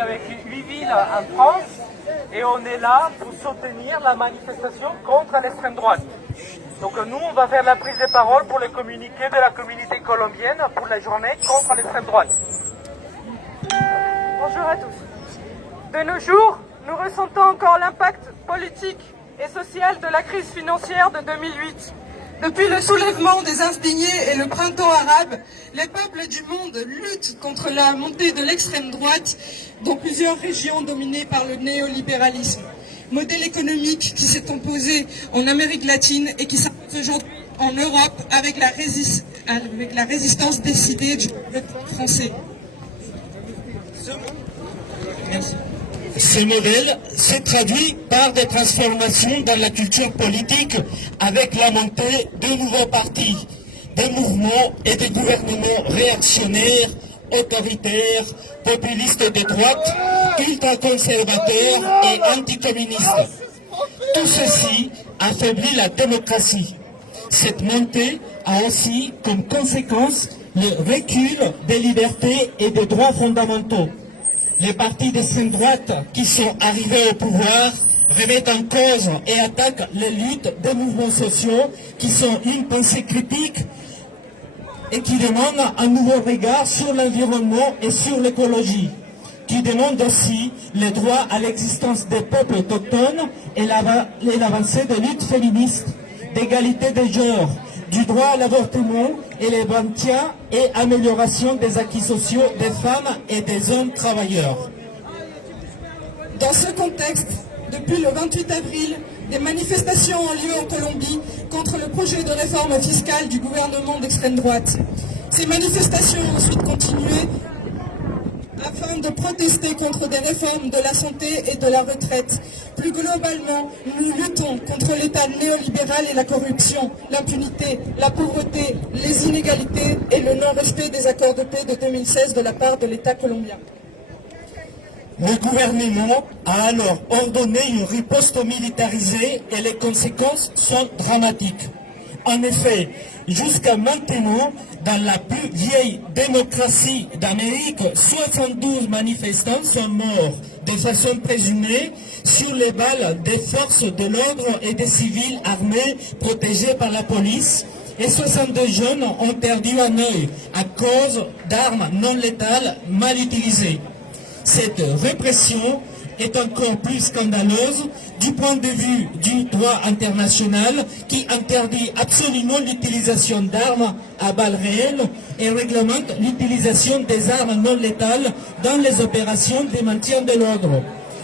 avec 8 villes en France et on est là pour soutenir la manifestation contre l'extrême droite. Donc nous, on va faire la prise de parole pour le communiqué de la communauté colombienne pour la journée contre l'extrême droite. Bonjour à tous. De nos jours, nous ressentons encore l'impact politique et social de la crise financière de 2008. Depuis le soulèvement des indignés et le printemps arabe, les peuples du monde luttent contre la montée de l'extrême droite dans plusieurs régions dominées par le néolibéralisme. Modèle économique qui s'est imposé en Amérique latine et qui s'impose aujourd'hui en Europe avec la résistance décidée du peuple français. Merci. Ce modèle s'est traduit par des transformations dans la culture politique avec la montée de nouveaux partis, des mouvements et des gouvernements réactionnaires, autoritaires, populistes de droite, ultraconservateurs et anticommunistes. Tout ceci affaiblit la démocratie. Cette montée a aussi comme conséquence le recul des libertés et des droits fondamentaux. Les partis d'extrême droite qui sont arrivés au pouvoir remettent en cause et attaquent les luttes des mouvements sociaux qui sont une pensée critique et qui demandent un nouveau regard sur l'environnement et sur l'écologie, qui demandent aussi le droit à l'existence des peuples autochtones et l'avancée des luttes féministes, d'égalité des genres, du droit à l'avortement et le maintien et amélioration des acquis sociaux des femmes et des hommes travailleurs. Dans ce contexte, depuis le 28 avril, des manifestations ont lieu en Colombie contre le projet de réforme fiscale du gouvernement d'extrême droite. Ces manifestations ont ensuite continué afin de protester contre des réformes de la santé et de la retraite. Plus globalement, nous luttons contre l'État néolibéral et la corruption, l'impunité, la pauvreté, les inégalités et le non-respect des accords de paix de 2016 de la part de l'État colombien. Le gouvernement a alors ordonné une riposte militarisée et les conséquences sont dramatiques. En effet, jusqu'à maintenant, dans la plus vieille démocratie d'Amérique, 72 manifestants sont morts de façon présumée sur les balles des forces de l'ordre et des civils armés protégés par la police, et 62 jeunes ont perdu un œil à cause d'armes non létales mal utilisées. Cette répression est encore plus scandaleuse du point de vue du droit international qui interdit absolument l'utilisation d'armes à balles réelles et réglemente l'utilisation des armes non létales dans les opérations de maintien de l'ordre.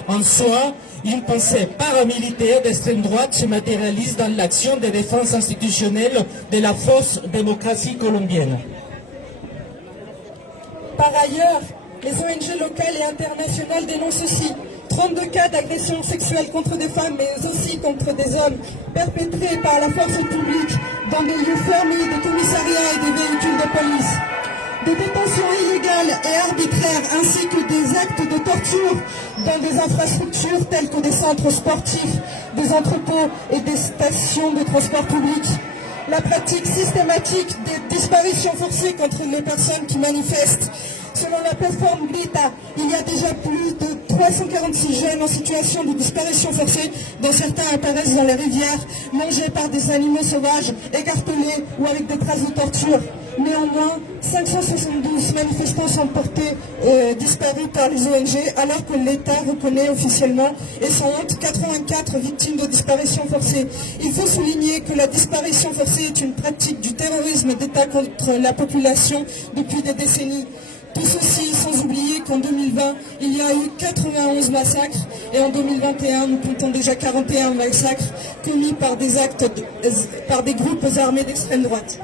En soi, une pensée paramilitaire d'extrême droite se matérialise dans l'action de défense institutionnelle de la fausse démocratie colombienne. Par ailleurs, les ONG locales et internationales dénoncent aussi 32 cas d'agressions sexuelles contre des femmes, mais aussi contre des hommes, perpétrés par la force publique dans des lieux fermés, des commissariats et des véhicules de police. Des détentions illégales et arbitraires, ainsi que des actes de torture dans des infrastructures telles que des centres sportifs, des entrepôts et des stations de transport public. La pratique systématique des disparitions forcées contre les personnes qui manifestent. Selon la plateforme Grita, il y a déjà plus de 346 jeunes en situation de disparition forcée, dont certains apparaissent dans les rivières, mangés par des animaux sauvages, écartelés ou avec des traces de torture. Néanmoins, 572 manifestants sont portés disparus par les ONG, alors que l'État reconnaît officiellement et sans honte 84 victimes de disparition forcée. Il faut souligner que la disparition forcée est une pratique du terrorisme d'État contre la population depuis des décennies. Tout ceci sans oublier qu'en 2020, il y a eu 91 massacres et en 2021, nous comptons déjà 41 massacres commis par des groupes armés d'extrême droite.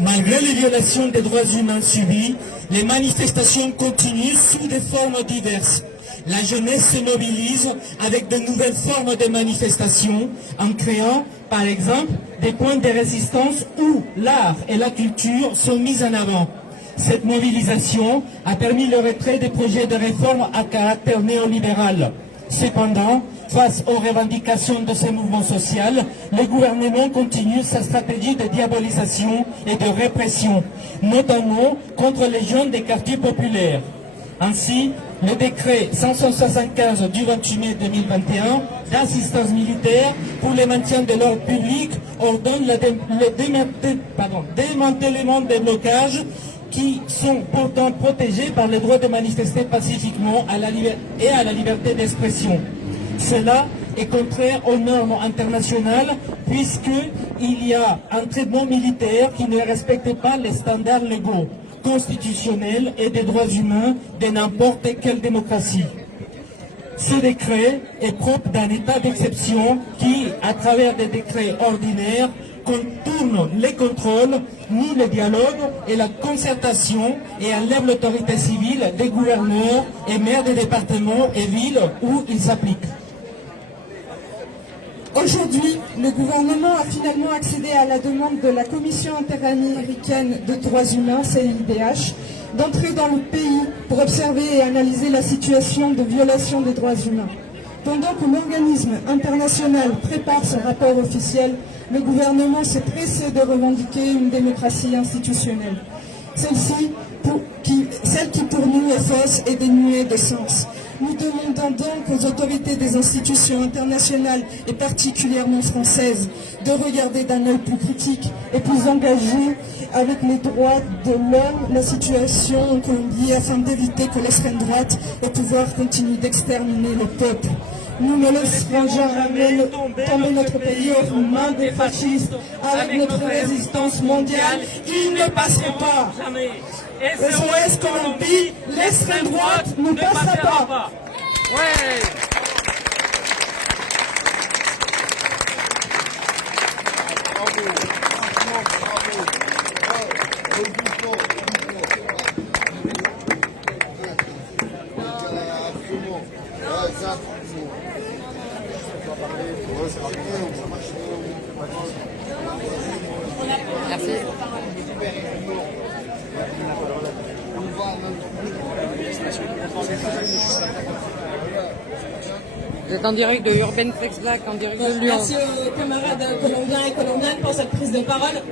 Malgré les violations des droits humains subies, les manifestations continuent sous des formes diverses. La jeunesse se mobilise avec de nouvelles formes de manifestations en créant, par exemple, des points de résistance où l'art et la culture sont mis en avant. Cette mobilisation a permis le retrait des projets de réforme à caractère néolibéral. Cependant, face aux revendications de ces mouvements sociaux, le gouvernement continue sa stratégie de diabolisation et de répression, notamment contre les jeunes des quartiers populaires. Ainsi, le décret 575 du 28 mai 2021 d'assistance militaire pour le maintien de l'ordre public ordonne le démantèlement des blocages qui sont pourtant protégés par le droit de manifester pacifiquement et à la liberté d'expression. Cela est contraire aux normes internationales puisqu'il y a un traitement militaire qui ne respecte pas les standards légaux, constitutionnels et des droits humains de n'importe quelle démocratie. Ce décret est propre d'un état d'exception qui, à travers des décrets ordinaires, contourne les contrôles, nie le dialogue et la concertation et enlève l'autorité civile des gouverneurs et maires des départements et villes où il s'applique. Aujourd'hui, le gouvernement a finalement accédé à la demande de la Commission interaméricaine de droits humains, CIDH, d'entrer dans le pays pour observer et analyser la situation de violation des droits humains. Pendant que l'organisme international prépare son rapport officiel, le gouvernement s'est pressé de revendiquer une démocratie institutionnelle. Celle qui pour nous est fausse et dénuée de sens. Nous demandons donc aux autorités des institutions internationales et particulièrement françaises de regarder d'un œil plus critique et plus engagé avec les droits de l'homme la situation en Colombie afin d'éviter que l'extrême droite ait pouvoir continue d'exterminer le peuple. Nous ne laisserons jamais tomber notre pays aux mains des fascistes. Avec notre résistance mondiale, ils ne passeront pas. SOS Colombie, l'extrême droite ne passera pas. Vous êtes en direct de Urban Flex Black, en direct de Lyon. Merci aux camarades colombiens et colombiennes pour cette prise de parole.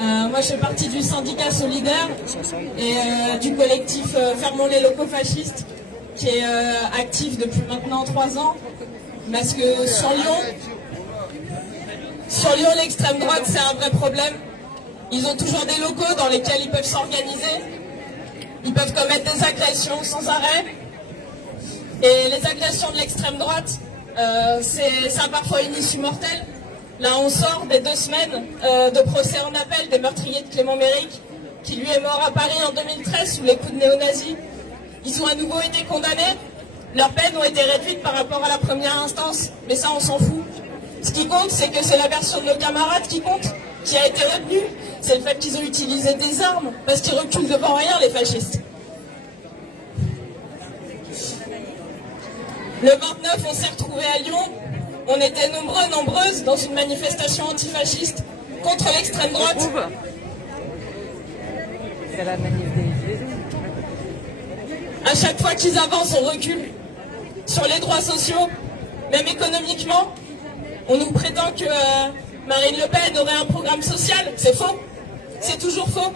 Moi, je fais partie du syndicat Solidaire et du collectif Fermons les locaux fascistes, qui est actif depuis maintenant 3 ans. Parce que sur Lyon, l'extrême droite, c'est un vrai problème. Ils ont toujours des locaux dans lesquels ils peuvent s'organiser. Ils peuvent commettre des agressions sans arrêt. Et les agressions de l'extrême droite, ça a parfois une issue mortelle. Là, on sort des 2 semaines de procès en appel des meurtriers de Clément Méric, qui lui est mort à Paris en 2013 sous les coups de néo-nazis. Ils ont à nouveau été condamnés. Leurs peines ont été réduites par rapport à la première instance, mais ça, on s'en fout. Ce qui compte, c'est que c'est la version de nos camarades qui compte, qui a été retenue. C'est le fait qu'ils ont utilisé des armes, parce qu'ils reculent devant rien, les fascistes. Le 29, on s'est retrouvés à Lyon. On était nombreuses, dans une manifestation antifasciste contre l'extrême droite. C'est la manif des Gilets jaunes. À chaque fois qu'ils avancent, on recule. Sur les droits sociaux, même économiquement, on nous prétend que Marine Le Pen aurait un programme social. C'est faux. C'est toujours faux.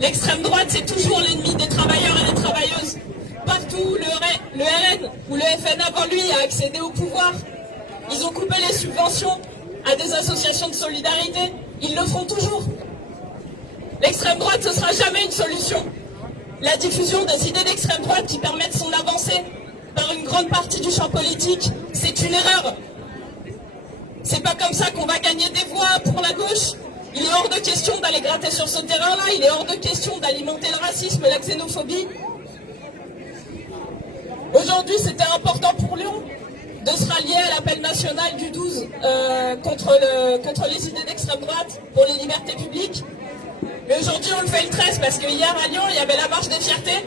L'extrême droite, c'est toujours l'ennemi des travailleurs et des travailleuses. Partout, le RN ou le FN avant lui a accédé au pouvoir. Ils ont coupé les subventions à des associations de solidarité. Ils le feront toujours. L'extrême droite, ce ne sera jamais une solution. La diffusion des idées d'extrême droite qui permettent son avancée par une grande partie du champ politique, c'est une erreur. C'est pas comme ça qu'on va gagner des voix pour la gauche. Il est hors de question d'aller gratter sur ce terrain-là. Il est hors de question d'alimenter le racisme et la xénophobie. Aujourd'hui, c'était important pour Lyon de se rallier à l'appel national du 12 contre les idées d'extrême droite pour les libertés publiques. Mais aujourd'hui, on le fait le 13 parce que hier à Lyon, il y avait la marche des fiertés.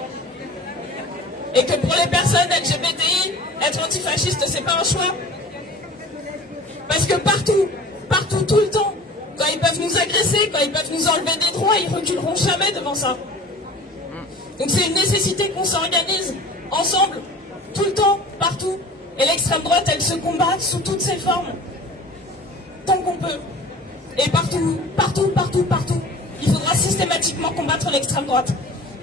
Et que pour les personnes LGBTI, être antifasciste, c'est pas un choix. Parce que partout, tout le temps, quand ils peuvent nous agresser, quand ils peuvent nous enlever des droits, ils reculeront jamais devant ça. Donc c'est une nécessité qu'on s'organise ensemble, tout le temps, partout. Et l'extrême droite, elle se combat sous toutes ses formes. Tant qu'on peut. Et partout. Il faudra systématiquement combattre l'extrême droite.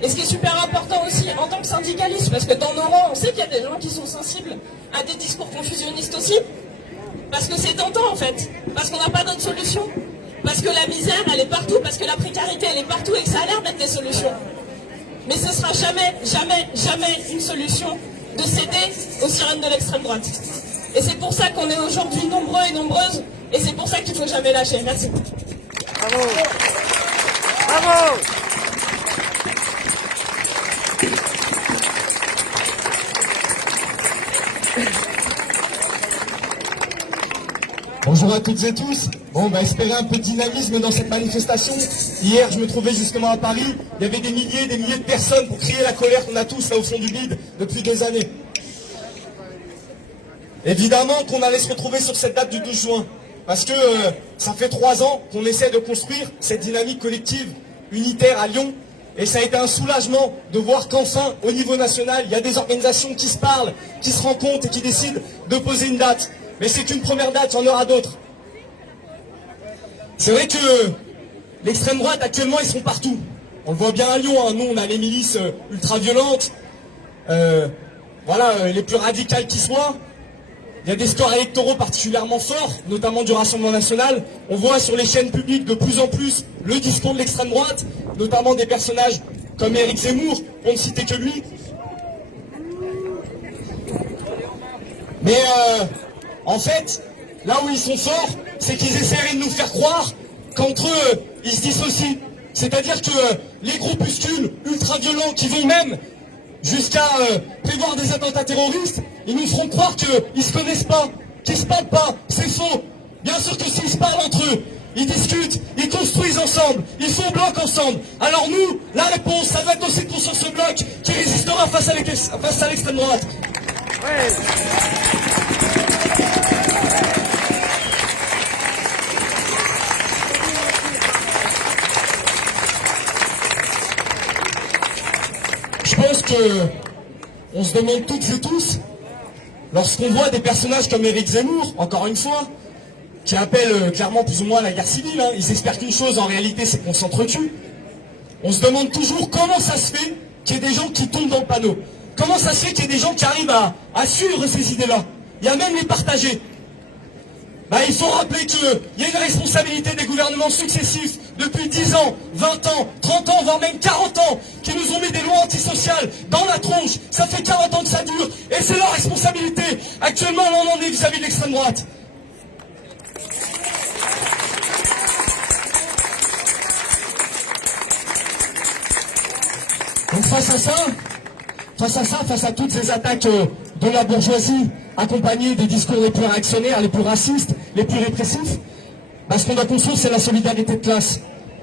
Et ce qui est super important aussi en tant que syndicaliste, parce que dans nos rangs, on sait qu'il y a des gens qui sont sensibles à des discours confusionnistes aussi, parce que c'est tentant en fait, parce qu'on n'a pas d'autre solution, parce que la misère elle est partout, parce que la précarité elle est partout et que ça a l'air d'être des solutions. Mais ce sera jamais, jamais, jamais une solution de céder aux sirènes de l'extrême droite. Et c'est pour ça qu'on est aujourd'hui nombreux et nombreuses, et c'est pour ça qu'il ne faut jamais lâcher. Merci. Bravo. Bravo. Bonjour à toutes et tous. Bon, on va espérer un peu de dynamisme dans cette manifestation. Hier, je me trouvais justement à Paris. Il y avait des milliers de personnes pour crier la colère qu'on a tous là au fond du bide depuis des années. Évidemment qu'on allait se retrouver sur cette date du 12 juin. Parce que ça fait 3 ans qu'on essaie de construire cette dynamique collective unitaire à Lyon. Et ça a été un soulagement de voir qu'enfin, au niveau national, il y a des organisations qui se parlent, qui se rencontrent et qui décident de poser une date. Mais c'est qu'une première date, il y en aura d'autres. C'est vrai que l'extrême droite, actuellement, ils sont partout. On le voit bien à Lyon, hein. Nous, on a les milices ultra-violentes, les plus radicales qui soient. Il y a des scores électoraux particulièrement forts, notamment du Rassemblement national. On voit sur les chaînes publiques de plus en plus le discours de l'extrême droite, notamment des personnages comme Éric Zemmour, pour ne citer que lui. Mais en fait, là où ils sont forts, c'est qu'ils essaieraient de nous faire croire qu'entre eux, ils se dissocient. C'est-à-dire que les groupuscules ultra-violents qui vont même jusqu'à prévoir des attentats terroristes, ils nous feront croire qu'ils ne se connaissent pas, qu'ils ne se parlent pas. C'est faux. Bien sûr que s'ils se parlent entre eux, ils discutent, ils construisent ensemble, ils font bloc ensemble. Alors nous, la réponse, ça va être aussi de construire ce bloc qui résistera face à l'extrême droite. Ouais. Je pense que on se demande toutes et tous, lorsqu'on voit des personnages comme Éric Zemmour, encore une fois, qui appellent clairement plus ou moins à la guerre civile, hein, ils espèrent qu'une chose, en réalité, c'est qu'on s'entretue. On se demande toujours comment ça se fait qu'il y ait des gens qui tombent dans le panneau. Comment ça se fait qu'il y ait des gens qui arrivent à suivre ces idées-là, et à même les partager. Il faut rappeler qu'il y a une responsabilité des gouvernements successifs depuis 10 ans, 20 ans, 30 ans, voire même 40 ans, qui nous ont mis des lois antisociales dans la tronche. Ça fait 40 ans que ça dure, et c'est leur responsabilité. Actuellement, on en est vis-à-vis de l'extrême droite. Donc face à toutes ces attaques de la bourgeoisie, accompagnées des discours les plus réactionnaires, les plus racistes, les plus répressifs, ce qu'on doit construire, c'est la solidarité de classe.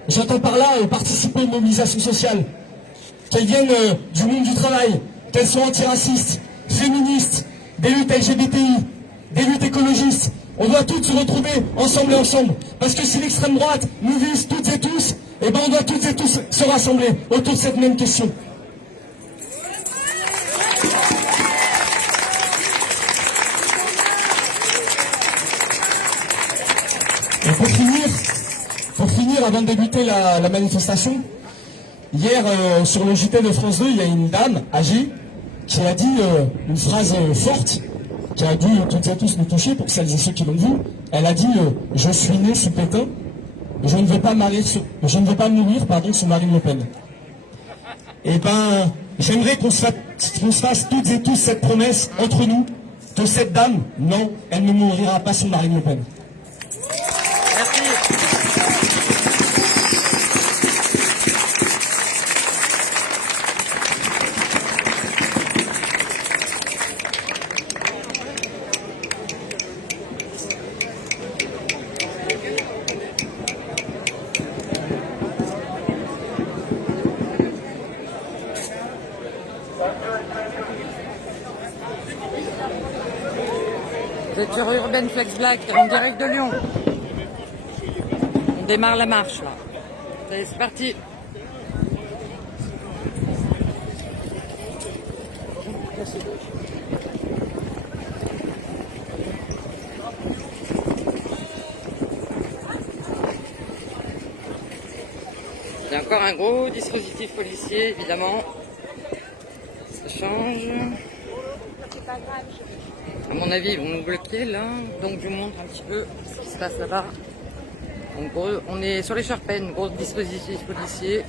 J'entends par là participer aux mobilisations sociales, qu'elles viennent du monde du travail, qu'elles soient antiracistes, féministes, des luttes LGBTI, des luttes écologistes. On doit toutes se retrouver ensemble et ensemble. Parce que si l'extrême droite nous vise toutes et tous, on doit toutes et tous se rassembler autour de cette même question. Et pour finir, avant de débuter la manifestation, hier sur le JT de France 2, il y a une dame âgée qui a dit une phrase forte, qui a dû toutes et tous nous toucher pour celles et ceux qui l'ont vu. Elle a dit « Je suis né sous Pétain, je ne veux pas mourir sous Marine Le Pen ». Et j'aimerais qu'on se fasse toutes et tous cette promesse entre nous, que cette dame, non, elle ne mourira pas sous Marine Le Pen. Vous êtes sur Urban Flex Black, en direct de Lyon. On démarre la marche là. Allez, c'est parti. encore un gros dispositif policier, évidemment. Ça change. À mon avis, ils vont nous bloquer là. Donc je vous montre un petit peu ce qui se passe là-bas. Donc on est sur les Charpennes, gros dispositif policier.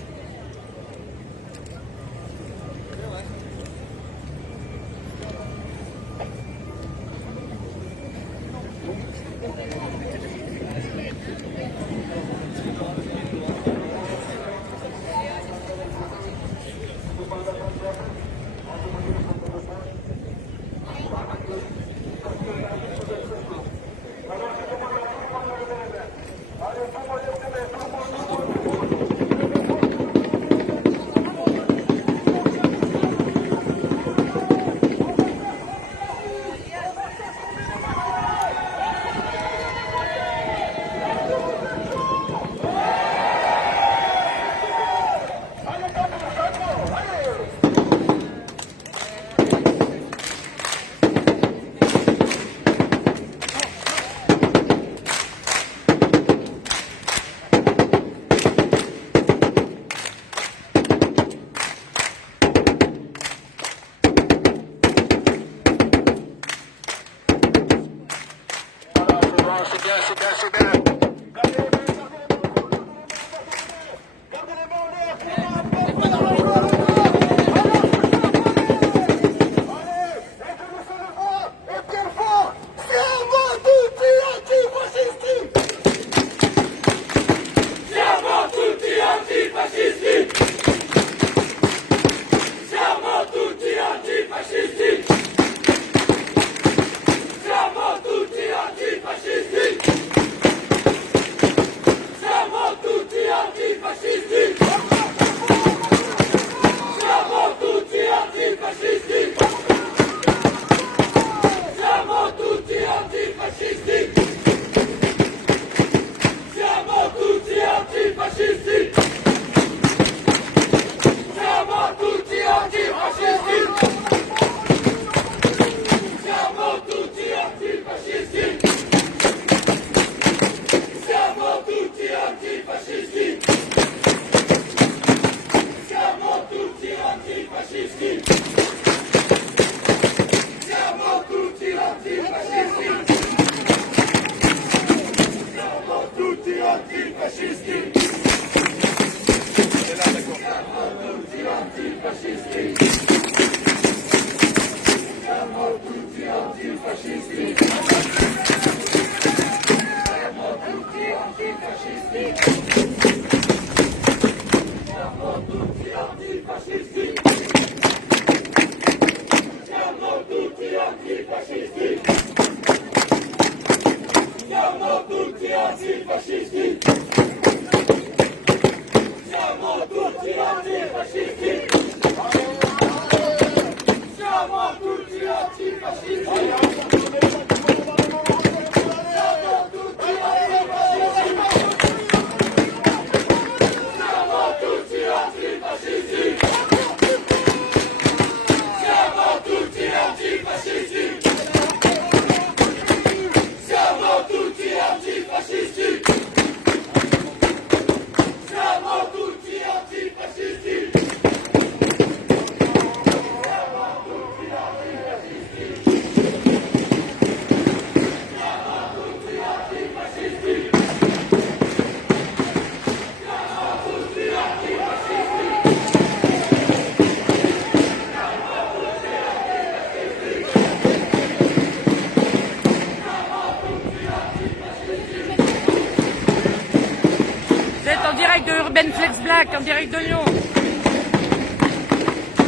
Flex Black en direct de Lyon.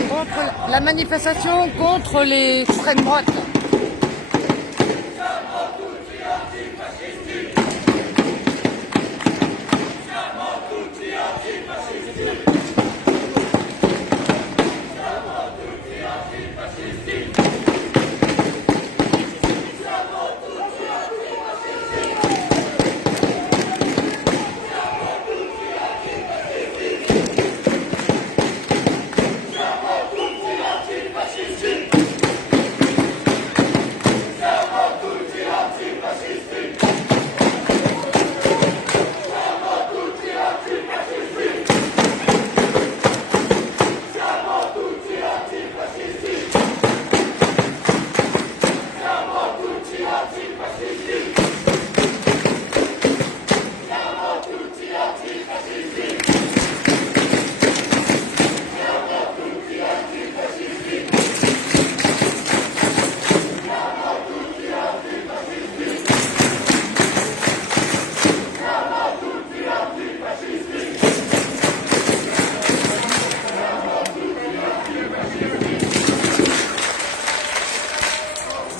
Contre la manifestation contre l'extrême droite.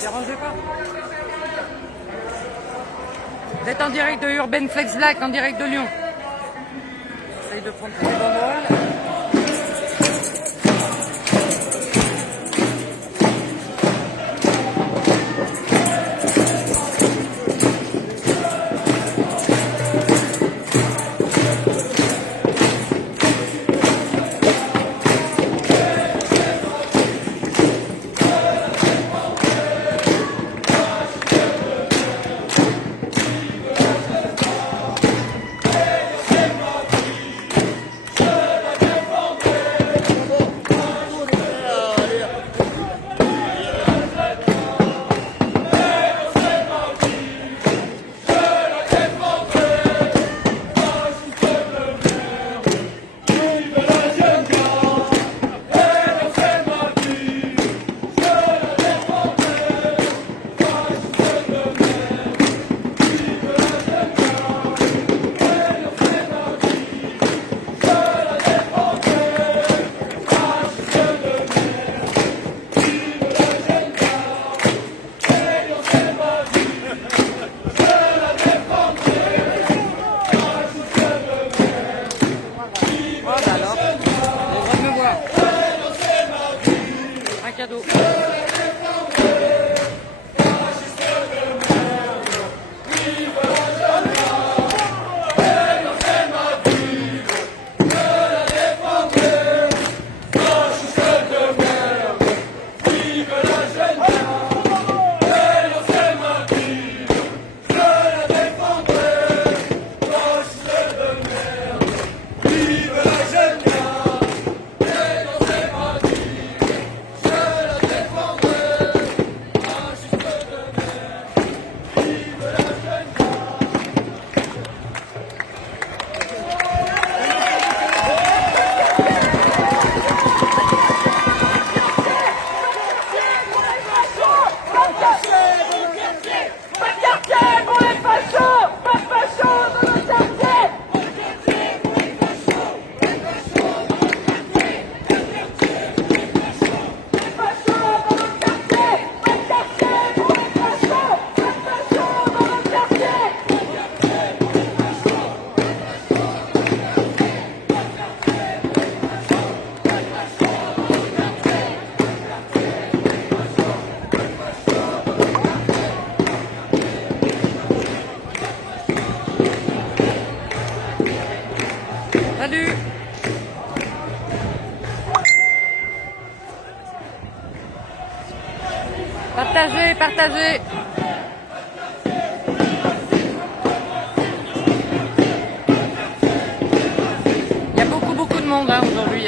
Dérangez pas. Vous êtes en direct de Urban Flex Black, en direct de Lyon. J'essaye de prendre les banderoles. Cadeau. Salut. Partagez, partagez. Il y a beaucoup de monde aujourd'hui.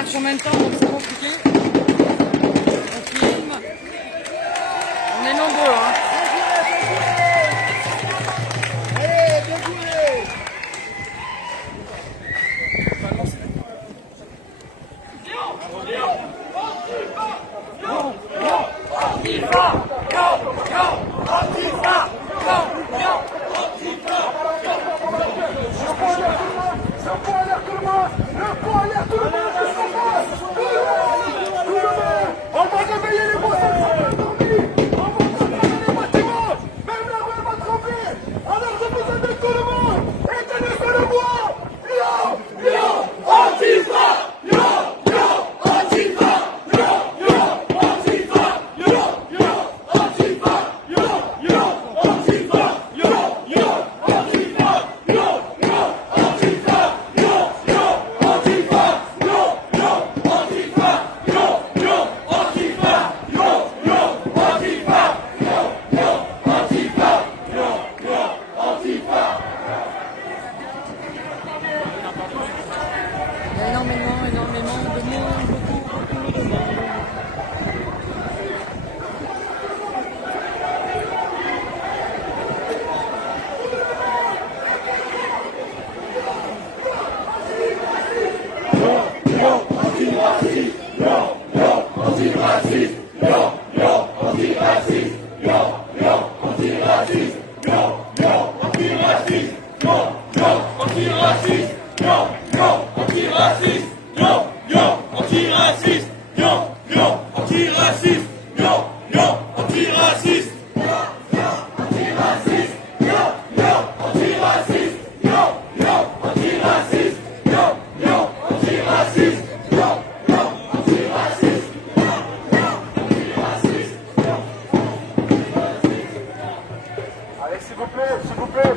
marche en même temps, donc c'est compliqué. On filme. On est nombreux, hein. Énormément de monde, beaucoup de monde. Allez, s'il vous plaît, s'il vous plaît.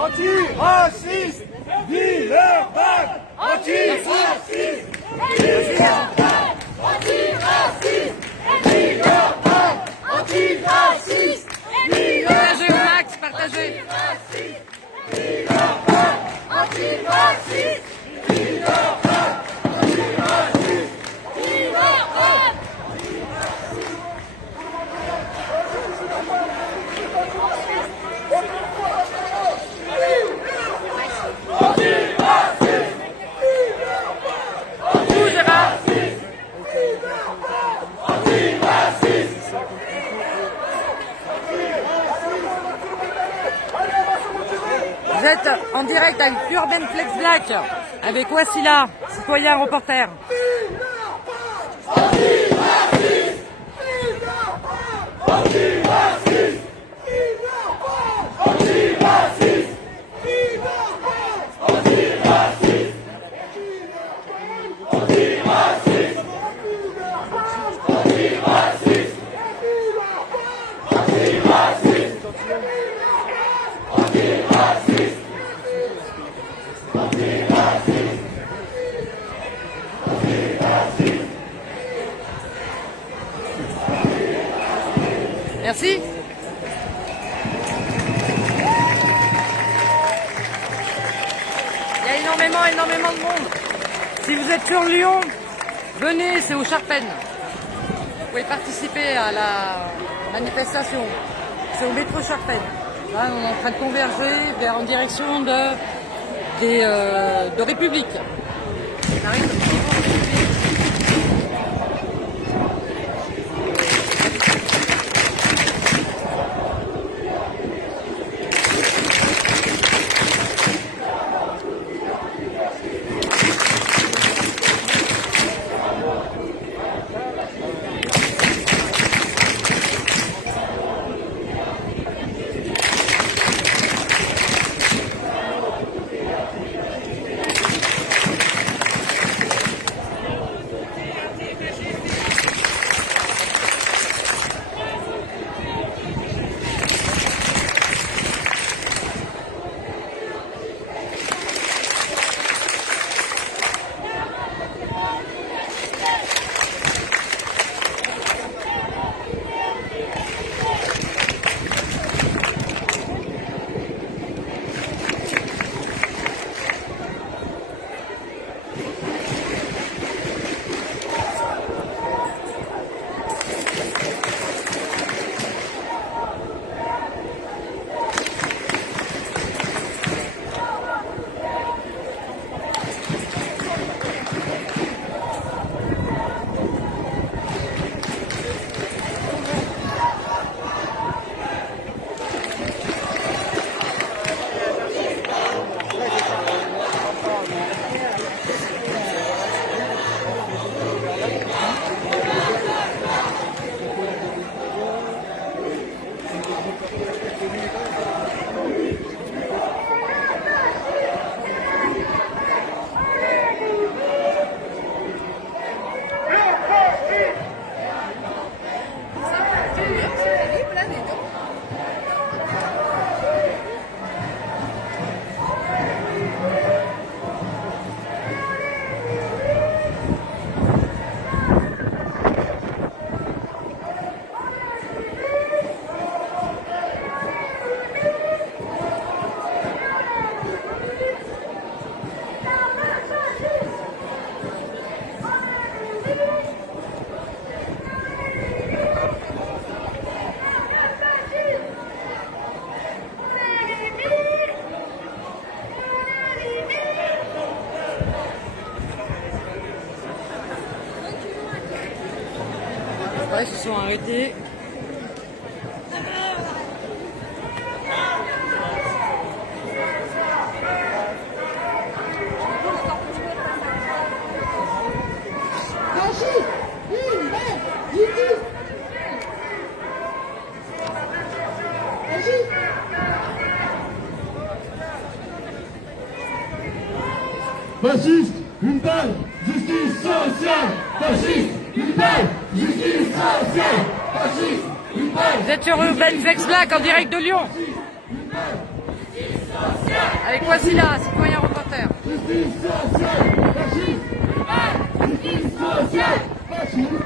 Anti-raciste, Villeurbanne. Anti-raciste, Villeurbanne. Anti-raciste, Villeurbanne. Anti-raciste, Partagez au max, partagez. Villeurbanne. Anti-raciste, Villeurbanne. Anti-raciste, Villeurbanne. Vous êtes en direct avec Urban Flex Black, avec Wassila, citoyen reporter. Merci. Il y a énormément de monde. Si vous êtes sur Lyon, venez, c'est au Charpennes. Vous pouvez participer à la manifestation. C'est au métro Charpennes. Là, on est en train de converger en direction de République. On arrive au niveau République. Là, ils se sont arrêtés. Fasciste, une balle, justice sociale. Fasciste, une balle, justice sociale. Fasciste, une balle. Vous êtes sur Urban Flex Black en direct de Lyon. Avec Wasila, citoyen reporter. Justice sociale. Fasciste, justice sociale. Fasciste,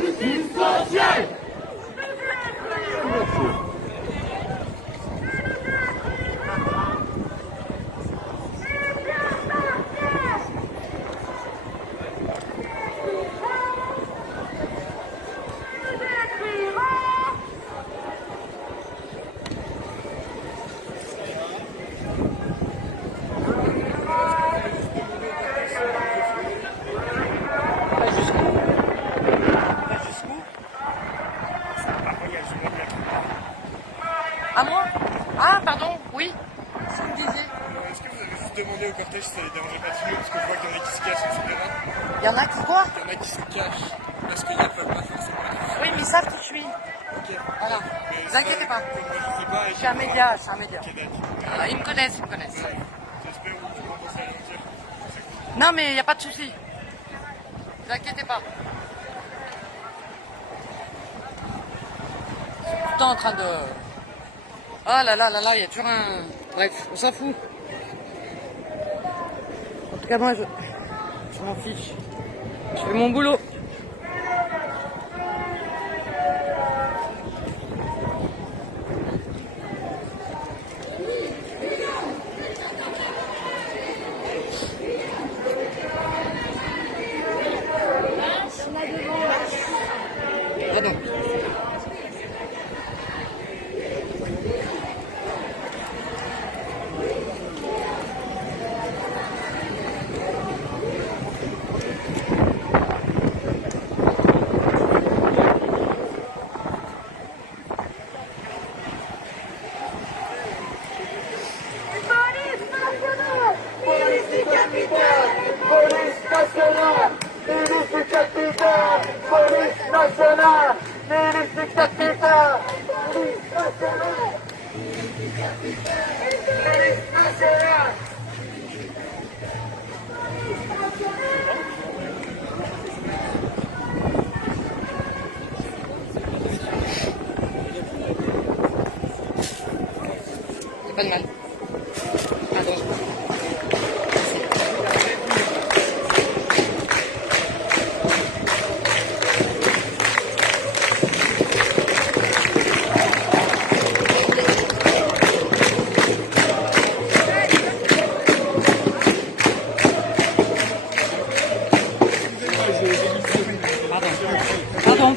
justice sociale. À moi? Ah, pardon, oui. Si vous me disiez. Est-ce que vous avez juste demandé au cortège si ça les dérangeait pas de filmer parce que je vois qu'il y en a qui se cachent, etc. Il y en a qui quoi? Il y en a qui se cachent parce qu'ils ne peuvent pas forcément. Oui, mais ils savent qui je suis. Ok. Voilà. Mais Ne vous inquiétez pas. Comme moi je sais pas. Je suis un média, je suis un média. Ok, d'accord. Voilà, ils me connaissent, ils me connaissent. J'espère que vous pensez à l'entière. Non, mais il n'y a pas de souci. Ne vous inquiétez pas. Tout le temps en train de... Ah là là là là, il y a toujours un... Bref, on s'en fout. En tout cas, moi, je m'en fiche. Je fais mon boulot. Pardon. C'est pas de mal. Pardon. Pardon.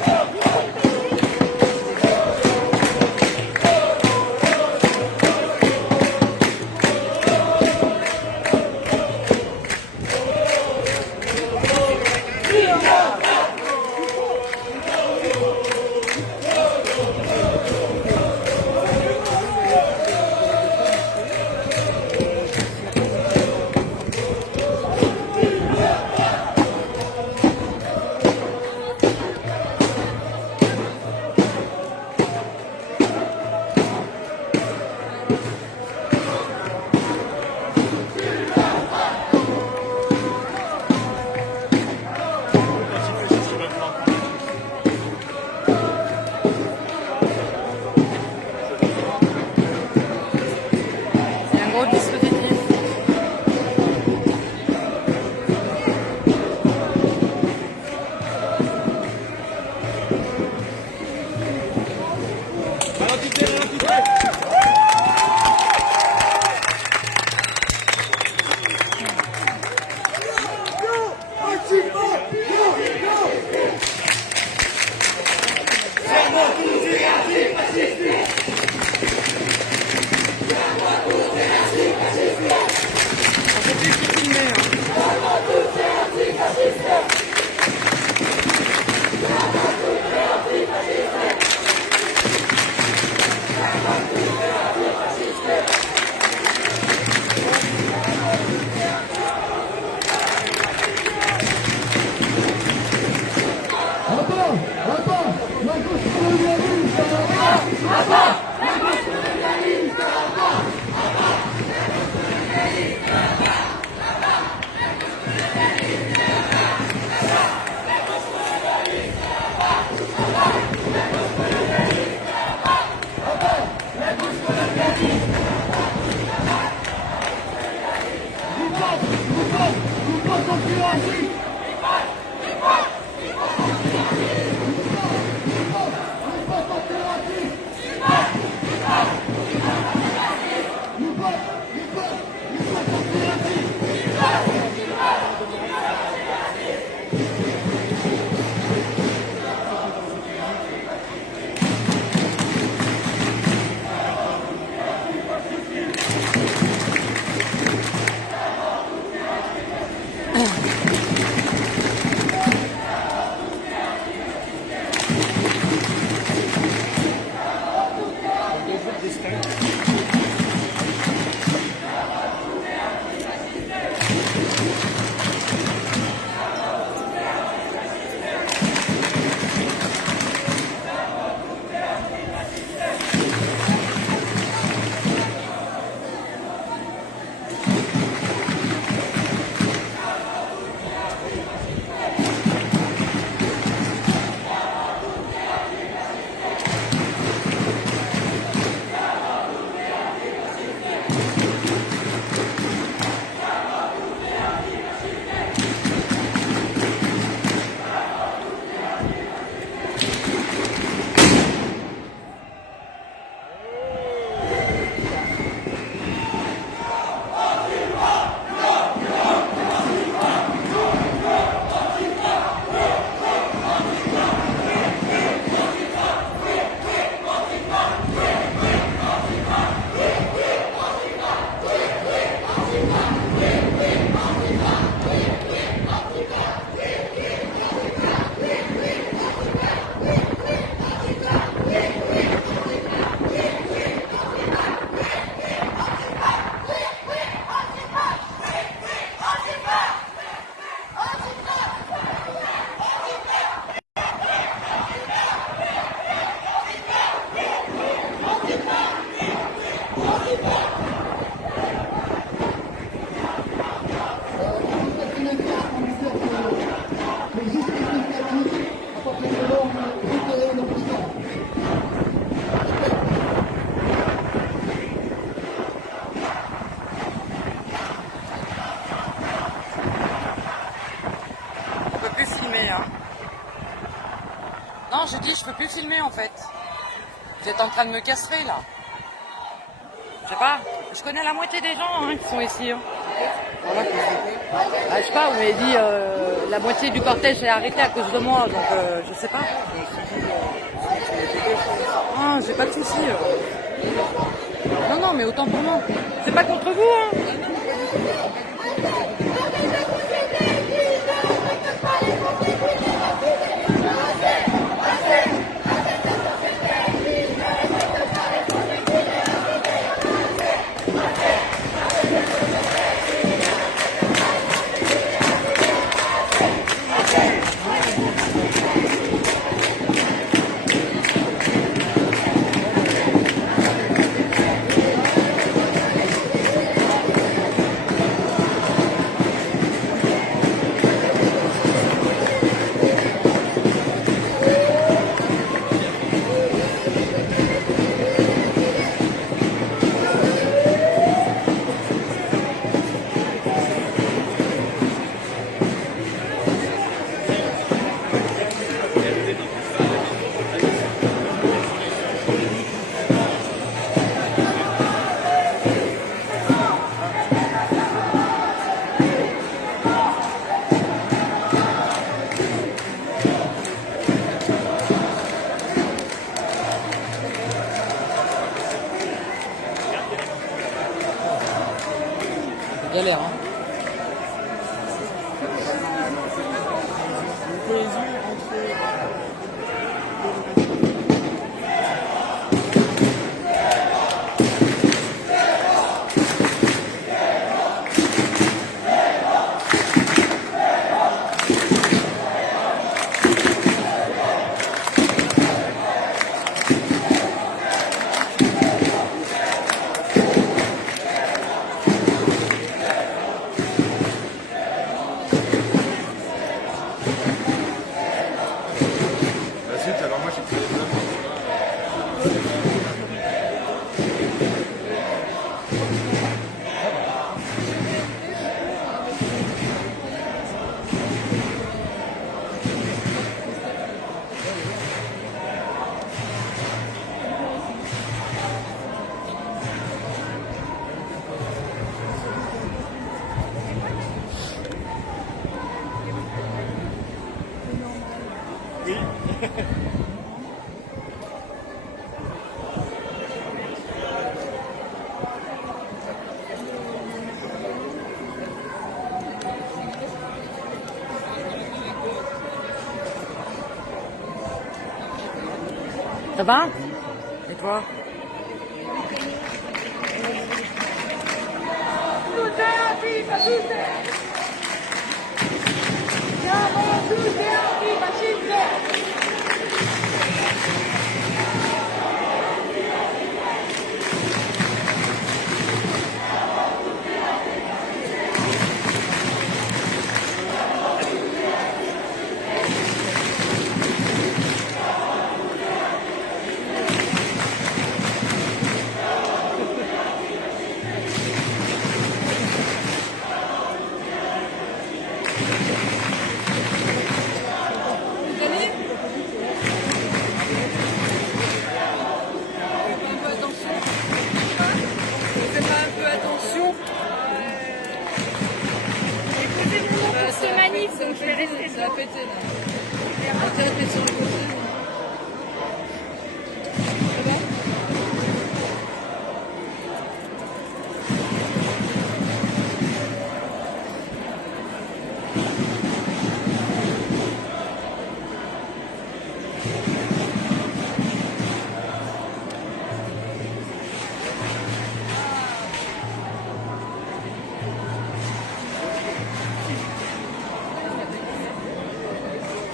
Non, j'ai dit je peux plus filmer en fait. Vous êtes en train de me castrer là. Je sais pas, je connais la moitié des gens qui sont ici. Voilà. Je sais pas, vous m'avez dit la moitié du cortège est arrêté à cause de moi, donc je sais pas. Ah, j'ai pas de soucis. Non, mais autant pour moi. C'est pas contre vous, hein. Galère, hein. Ça va? Et toi? Donc je vais rester. Ça va péter là. On va sur le côté.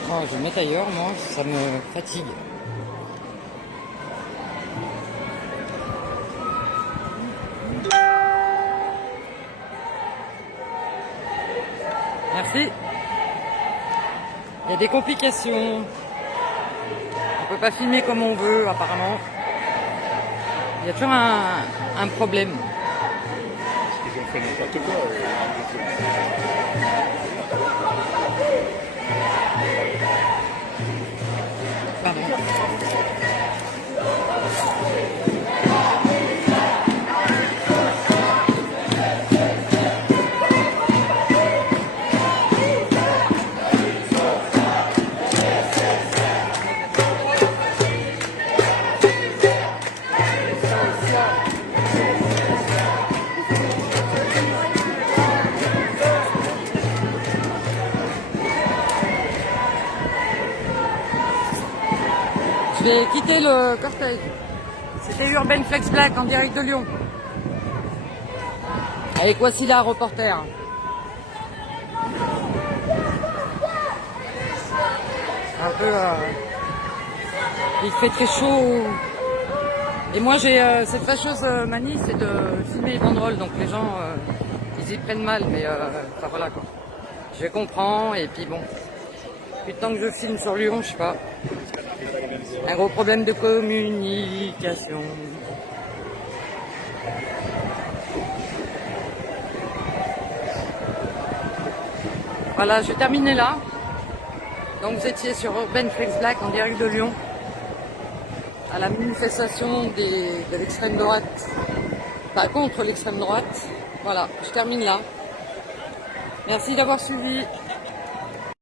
Oh, je vais me mettre ailleurs, moi, ça me fatigue. Merci. Il y a des complications. On peut pas filmer comme on veut, apparemment. Il y a toujours un problème. Ils ont fait n'importe quoi. Pardon. Je vais quitter le cortège. C'était Urban Flex Black en direct de Lyon. Avec Wassila, reporter. Un peu... il fait très chaud. Et moi j'ai cette fâcheuse manie, c'est de filmer les banderoles. Donc les gens, ils y prennent mal. Mais enfin voilà quoi. Je comprends et puis bon. Depuis le temps que je filme sur Lyon, je sais pas. Un gros problème de communication. Voilà, je vais terminer là. Donc vous étiez sur Urban Flex Black en direct de Lyon. À la manifestation de l'extrême droite. Enfin, contre l'extrême droite. Voilà, je termine là. Merci d'avoir suivi.